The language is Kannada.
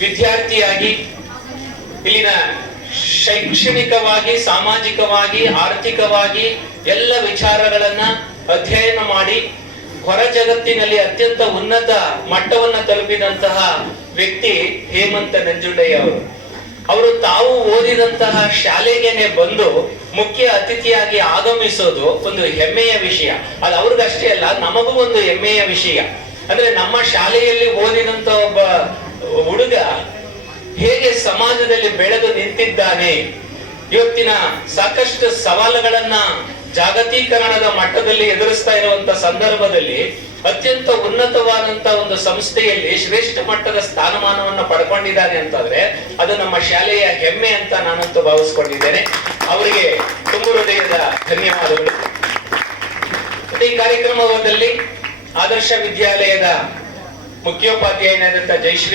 ವಿದ್ಯಾರ್ಥಿಯಾಗಿ ಇಲ್ಲಿನ ಶೈಕ್ಷಣಿಕವಾಗಿ, ಸಾಮಾಜಿಕವಾಗಿ, ಆರ್ಥಿಕವಾಗಿ ಎಲ್ಲ ವಿಚಾರಗಳನ್ನ ಅಧ್ಯಯನ ಮಾಡಿ ಹೊರ ಜಗತ್ತಿನಲ್ಲಿ ಅತ್ಯಂತ ಉನ್ನತ ಮಟ್ಟವನ್ನ ತಲುಪಿದಂತಹ ವ್ಯಕ್ತಿ ಹೇಮಂತ ನಂಜುಂಡಯ್ಯ ಅವರು ತಾವು ಓದಿದಂತಹ ಶಾಲೆಗೇನೆ ಬಂದು ಮುಖ್ಯ ಅತಿಥಿಯಾಗಿ ಆಗಮಿಸೋದು ಒಂದು ಹೆಮ್ಮೆಯ ವಿಷಯ. ಅದು ಅವ್ರಿಗಷ್ಟೇ ಅಲ್ಲ, ನಮಗೂ ಒಂದು ಹೆಮ್ಮೆಯ ವಿಷಯ. ಅಂದ್ರೆ ನಮ್ಮ ಶಾಲೆಯಲ್ಲಿ ಓದಿದಂತ ಒಬ್ಬ ಹುಡುಗ ಹೇಗೆ ಸಮಾಜದಲ್ಲಿ ಬೆಳೆದು ನಿಂತಿದ್ದಾನೆ, ಇವತ್ತಿನ ಸಾಕಷ್ಟು ಸವಾಲುಗಳನ್ನ ಜಾಗತೀಕರಣದ ಮಟ್ಟದಲ್ಲಿ ಎದುರಿಸ್ತಾ ಇರುವಂತ ಸಂದರ್ಭದಲ್ಲಿ ಅತ್ಯಂತ ಉನ್ನತವಾದಂತ ಒಂದು ಸಂಸ್ಥೆಯಲ್ಲಿ ಶ್ರೇಷ್ಠ ಮಟ್ಟದ ಸ್ಥಾನಮಾನವನ್ನ ಪಡ್ಕೊಂಡಿದ್ದಾನೆ ಅಂತಂದ್ರೆ ಅದು ನಮ್ಮ ಶಾಲೆಯ ಹೆಮ್ಮೆ ಅಂತ ನಾನಂತೂ ಭಾವಿಸ್ಕೊಂಡಿದ್ದೇನೆ. ಅವರಿಗೆ ತುಂಬ ಹೃದಯದ ಧನ್ಯವಾದಗಳು. ಈ ಕಾರ್ಯಕ್ರಮದಲ್ಲಿ ಆದರ್ಶ ವಿದ್ಯಾಲಯದ ಮುಖ್ಯೋಪಾಧ್ಯಾಯನಾದಂತ ಜಯಶ್ರೀ